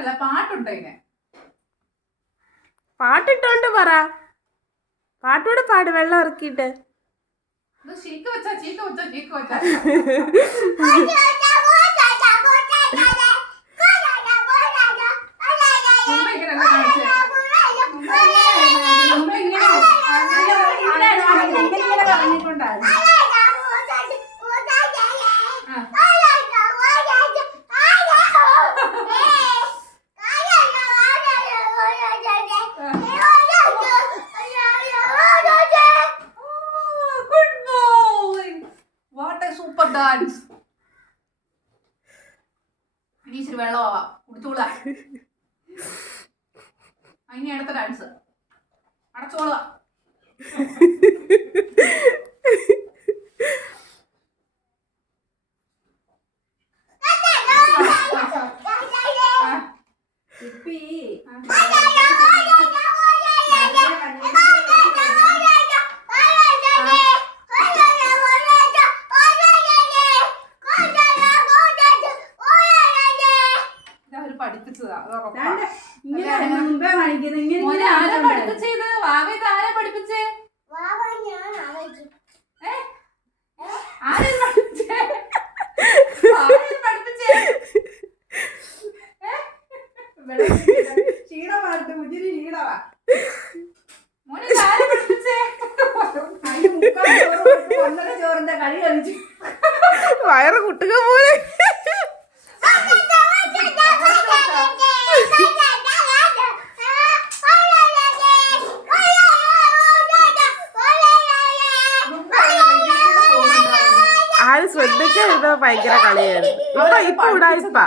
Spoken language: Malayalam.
അങ്ങനല്ല, പാട്ടുണ്ടോ ഇതിന്? പാട്ടിട്ടോണ്ട് പറ, പാട്ടൂടെ പാട്, വെള്ളം ഇറക്കിയിട്ട്. ചീക്ക വെച്ചാ ചീക്ക വെച്ചാ ചീക്ക വെച്ചാ ഡാൻസ്. ഇനി ഇച്ചിരി വെള്ളമാവാ കുടിച്ചോളുക. ഇനി അടുത്ത ഡാൻസ് അടച്ചോളുക. പഠിപ്പിച്ചതാ. ആരാ പഠിപ്പിച്ചത്? വാവ ഇത് ആരാ പഠിപ്പിച്ചേ? ആരാ പഠിപ്പിച്ചേ? പഠിപ്പിച്ചേ ക്ഷീണമാട്ട് കുഞ്ഞിന് ക്ഷീണമാ. മോനെ ആരാ പഠിപ്പിച്ചേ? ചോറിന്റെ കഴി കളിച്ചു വയറ് കുട്ടുക പോലെ. ആരും ശ്രദ്ധിക്കാതിരുന്ന ഭയങ്കര കളിയായിരുന്നു. ഇപ്പൊ ഉടായിപ്പ.